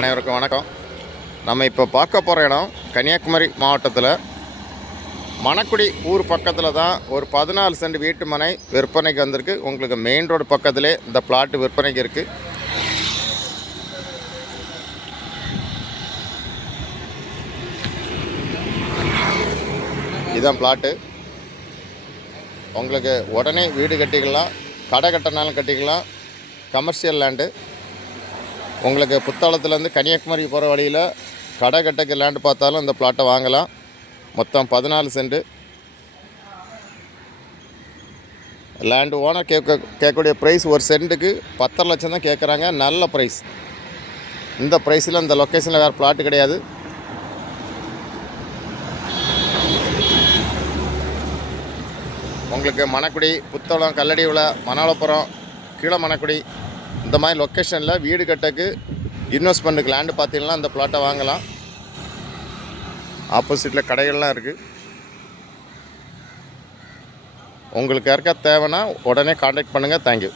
அனைவருக்கும் வணக்கம். நம்ம இப்போ பார்க்க போகிற இடம் கன்னியாகுமரி மாவட்டத்தில் மணக்குடி ஊர் பக்கத்தில் தான் ஒரு 14 சென்ட் வீட்டு மனை விற்பனைக்கு வந்திருக்கு. உங்களுக்கு மெயின் ரோடு பக்கத்திலே இந்த பிளாட்டு விற்பனைக்கு இருக்குது. இதுதான் பிளாட்டு. உங்களுக்கு உடனே வீடு கட்டிக்கலாம், கடை கட்டினாலும் கட்டிக்கலாம். Commercial land. உங்களுக்கு புத்தளத்துலேருந்து கன்னியாகுமரி போகிற வழியில் கடை கட்டக்கு லேண்டு பார்த்தாலும் இந்த பிளாட்டை வாங்கலாம். மொத்தம் 14 சென்ட். லேண்டு ஓனர் கேட்கக்கூடிய ப்ரைஸ் ஒரு சென்ட்டுக்கு 10.5 லட்சம் தான் கேட்குறாங்க. நல்ல ப்ரைஸ். இந்த ப்ரைஸில் இந்த லொக்கேஷனில் வேறு பிளாட்டு கிடையாது. உங்களுக்கு மணக்குடி, புத்தளம், கல்லடி, மணாலப்புரம், கீழே மணக்குடி இந்த மாதிரி லொக்கேஷனில் வீடு கட்டக்கு இன்வெஸ்ட்மெண்ட்டுக்கு லேண்டு பார்த்தீங்கன்னா இந்த பிளாட்டை வாங்கலாம். ஆப்போசிட்டில் கடைகள்லாம் இருக்குது. உங்களுக்கு யாருக்கா தேவைன்னா உடனே கான்டாக்ட் பண்ணுங்கள். தேங்க்யூ.